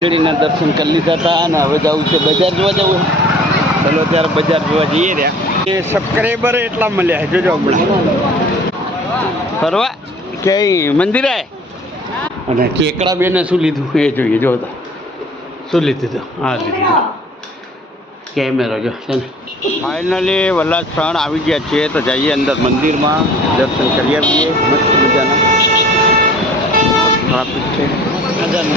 ના દર્શન કરી લીધા હતા અને હવે જવું છે બજાર જોવા જવું. ચલો ત્યારે બજાર જોવા જઈએ રહ્યા. એ સબસ્ક્રાઈબર એટલા મળ્યા જોજો હમણાં ફરવા ક્યાંય મંદિરે અને કેકડા બેને શું લીધું એ જોઈએ. જો તો શું લીધું હતું? હા લીધું કેમેરો જો છે ને. ફાઇનલી વલ્લાસણ આવી ગયા છીએ તો જઈએ અંદર મંદિરમાં દર્શન કરી આવીએ. મસ્ત મજાના ટ્રાફિક છે જવાનું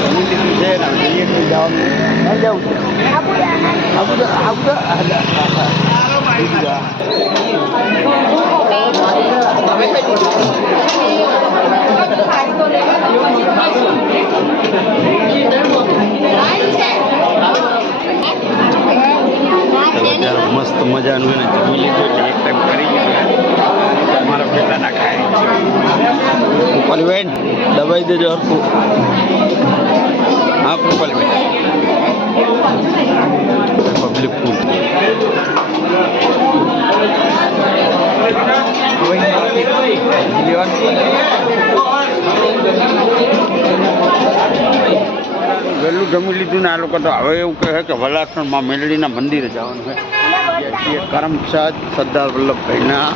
મસ્ત મજાનું એને જમી લીધું એટલે એક ટાઈમ કરી અમારા પેલા ના ખાય કૃપાલીબેન દબાઈ દેજો હરખું. હા કૃપાલીબેન પબ્લિક ફૂલ વહેલું જમી લીધું ને આ લોકો તો હવે એવું કહે કે વલાસણમાં મેલડીના મંદિરે જવાનું છે. કરમસદ સરદાર વલ્લભભાઈના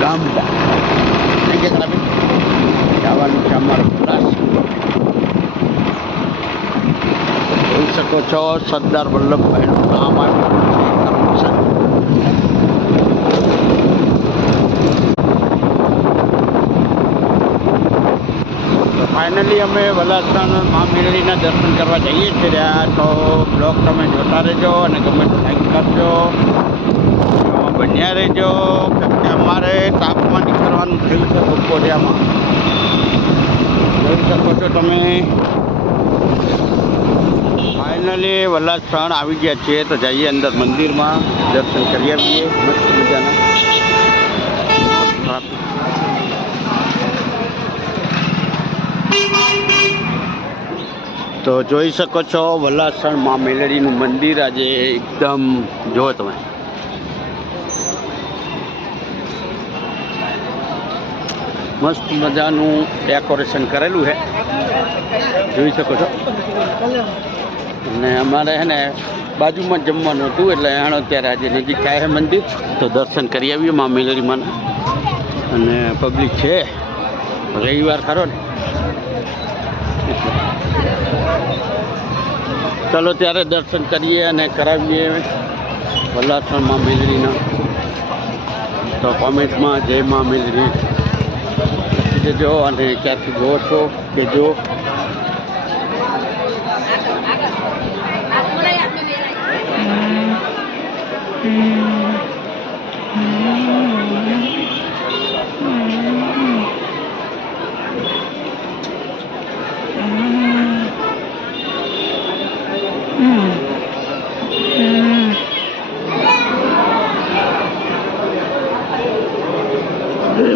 ગામમાં જવાનું છે અમારું વલાસણ. જોઈ શકો છો સરદાર વલ્લભભાઈનું ગામ આવ્યું કરમસદ. ફાઇનલી અમે વલાસણ મા મેલડીના દર્શન કરવા જઈએ છીએ. તો બ્લોગ તમે જોતા રહેજો અને ગમે તો લાઈક કરજો, બન્યા રહેજો. કેમ કે અમારે તાપમાં નીકળવાનું થયું છે બપોરિયામાં. જોઈ શકો છો તમે. ફાઇનલી વલાસણ આવી ગયા છીએ તો જઈએ અંદર મંદિરમાં દર્શન કરી આવીએ. મસ્ત મજાના ટ્રાફિક તો જોઈ શકો છો વલાસણ માં મેલડીનું મંદિર આજે એકદમ જુઓ તમે. મસ્ત મજાનું ડેકોરેશન કરેલું છે જોઈ શકો છો. અને અમારે છે ને બાજુમાં જમવાનું હતું એટલે એનો અત્યારે આજે નજીક થાય છે મંદિર તો દર્શન કરી આવીએ મા મેલડીમાં. અને પબ્લિક છે રવિવાર ખરો ને ચલો ત્યારે દર્શન કરીએ અને કરાવીએ વલાસણ માં મેલડીના. તો કોમેન્ટમાં જય મા મેલડી દેજો અને ક્યાંથી જોવો છો કેજો.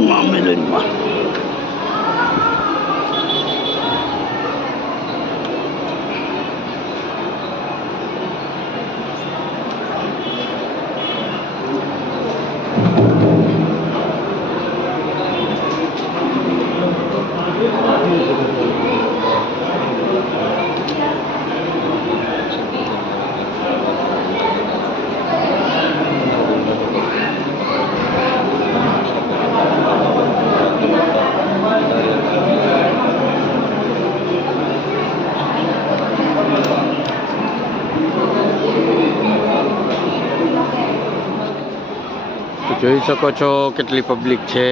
મા મેલડીમાં જોઈ શકો છો કેટલી પબ્લિક છે.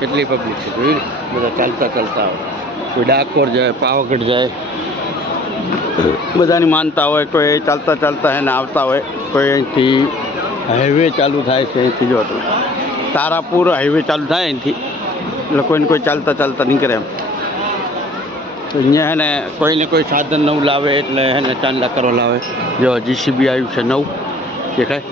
કેટલી પબ્લિક છે જોઈ. બધા ચાલતા ચાલતા હોય. કોઈ ડાકોર જાય, પાવાગઢ જાય. બધાની માનતા હોય. કોઈ ચાલતા ચાલતા એને આવતા હોય. કોઈ અહીંથી હાઈવે ચાલુ થાય છે. અહીંથી જો તમે તારાપુર હાઈવે ચાલુ થાય અહીંથી એટલે કોઈને કોઈ ચાલતા ચાલતા નીકળે એમ. તો અહીંયા હે ને કોઈને કોઈ સાધન નવું લાવે એટલે એને ચાંદલા કરવા લાવે. જો જીસીબી આવ્યું છે નવું દેખાય.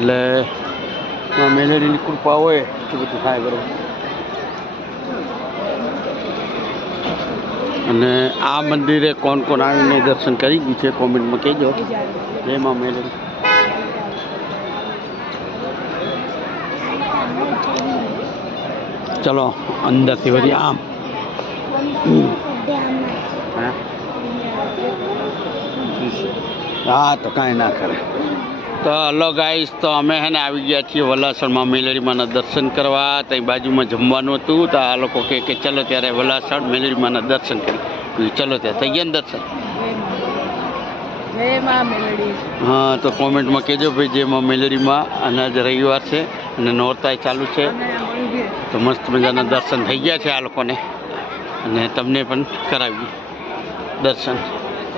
એટલે મેલેરીની કૃપા હોય તો બધું થાય બરાબર. અને આ મંદિરે કોણ કોણ આવીને દર્શન કરી ગયું છે કોમેન્ટમાં કહેજો. જય મા મેલડી. ચલો અંદરથી વળી આમ હા હા તો કાંઈ ના કરે. તો હલો ગાઈસ, તો અમે હે ને આવી ગયા છીએ વલાસણમાં મેલેરીમાના દર્શન કરવા. ત્યાં બાજુમાં જમવાનું હતું તો આ લોકો કહે કે ચલો ત્યારે વલાસણ મેલેરીમાના દર્શન કરી. ચલો ત્યાં થઈ ગયા ને દર્શન. હા તો કોમેન્ટમાં કહેજો ભાઈ જય મા મેલેરીમાં. અને આજે રવિવાર છે અને નોરતાય ચાલુ છે તો મસ્ત મજાના દર્શન થઈ ગયા છે આ લોકોને અને તમને પણ કરાવી દર્શન.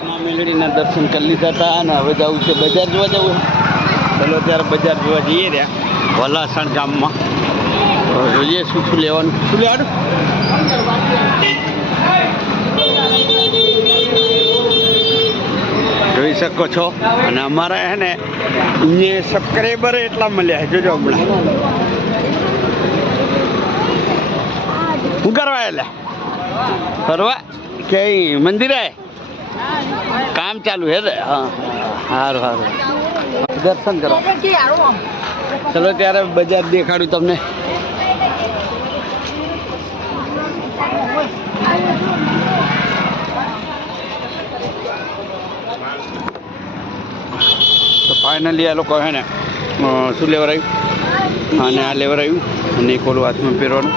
મા મેલેરીના દર્શન કરી લીધા હતા અને હવે જવું છે બજાર જોવા જવું. ચલો ત્યારે બજાર જોવા જઈએ રહ્યા વલાસણ ગામમાં. જોઈએ શું શું લેવાનું. શું લેવાનું જોઈ શકો છો. અને અમારા હે ને અહીંયા સબસ્ક્રાઈબર એટલા મળ્યા છે જોજો હમણાં. શું કરવા એટલે ફરવા કે મંદિરે કામ ચાલુ હે રે. હા સારું સારું દર્શન કરો. ચલો ત્યારે બજાર દેખાડું તમને. તો ફાઇનલી આ લોકો હે ને શું લેવરાયું અને આ લેવરાયું અને એક ઓલું હાથમાં પહેરવાનું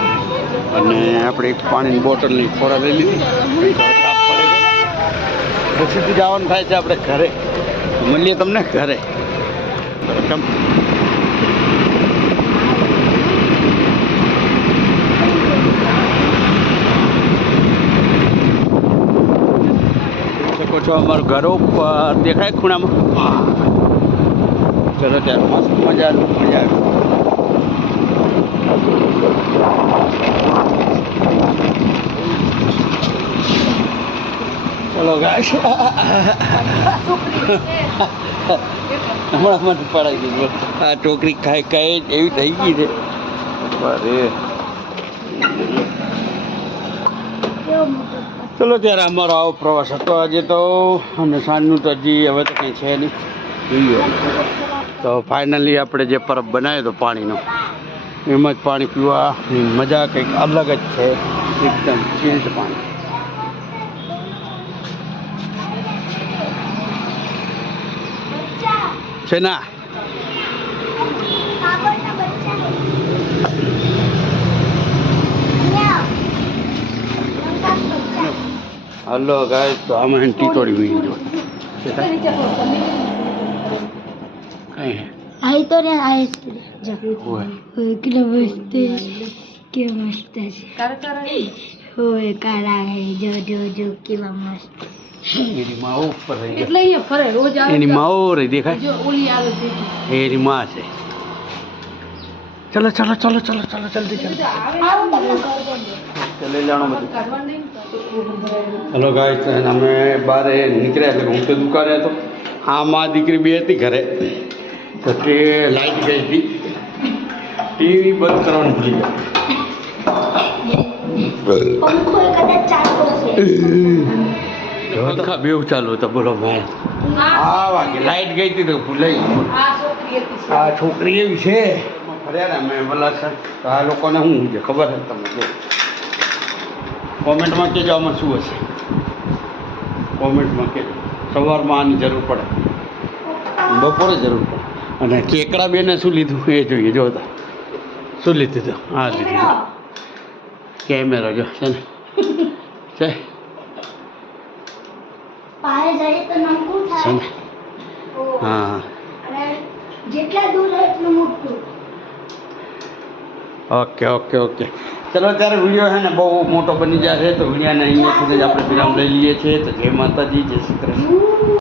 અને આપણે એક પાણીની બોટલની ખોરા લઈ લીધી. પછી જવાનું થાય છે આપણે ઘરે. મળીએ તમને ઘરે. શકો છો અમારું ઘરો ઉપર દેખાય ખૂણામાં. ચલો ત્યારે મસ્ત મજા આવે. ચલો ગાઈસ હમણાં મને પડાવી દીધું. આ ટોકરી ખાઈ ખાઈ એવી થઈ ગઈ છે. અરે ચલો ત્યારે અમારો આવો પ્રવાસ હતો આજે તો. અને સાંજનું તો હજી હવે તો કંઈ છે નહીં જોઈએ. તો ફાઇનલી આપણે જે પરબ બનાવ્યો હતો પાણીનો એમાં જ પાણી પીવાની મજા કંઈક અલગ જ છે. એકદમ ચીલ્ડ પાણી છે ના. હલો ગાઈસ, તો આમાં ટીટોડી વીણી જો आई तो रे आई जब किलो मस्त के मस्त है होए काला है जो जो जो केवा मस्त એની માં ઉપર રહી એટલે અહીંયા ફરે રોજ આવે. એની માં રહી દેખાય જો ઓલી આવે છે એની માં છે. ચલો ચલો ચલો ચલો ચલો જલ્દી જલ્દી લઈ લેવાનું બધું. હલો ગાઈસ, અમે બહાર નીકળ્યા એટલે હું તો દુકાને હતો. આ માં દીકરી બે હતી ઘરે તો તે લાઈટ ગઈ હતી. ટીવી બંધ કરવાનું ભૂલી पंखो कदा चालू ગયા. પંખા બેવ ચાલુ હતા. બોલો ભાઈ હા વાગે લાઈટ ગઈ હતી તો ભૂલાઈ. આ છોકરી એવી છે ફર્યા ને અમે વલાસણ. તો આ લોકોને શું છે ખબર છે તમને? જો કોમેન્ટમાં કહેજો આમાં શું હશે. કોમેન્ટમાં કહેજો. સવારમાં આની જરૂર પડે, બપોરે જરૂર પડે. અને કેકડા બેને શું લીધું એ જોઈએ. જો હતા શું લીધું હતું? હા લીધું કેમેરો જો છે ને છે પાએ જાય તો નમકું છે થાય. ને. હા અને જેટલા દૂર હોય એટલું મોટું. Okay okay okay. ચલો ત્યારે વિડીયો છે ને બહુ મોટો બની જશે તો વિડીયોને અહીંયા સુધી જ આપણે વિરામ લઈ લઈએ છીએ. તો જય માતાજી, જય શ્રી કૃષ્ણ.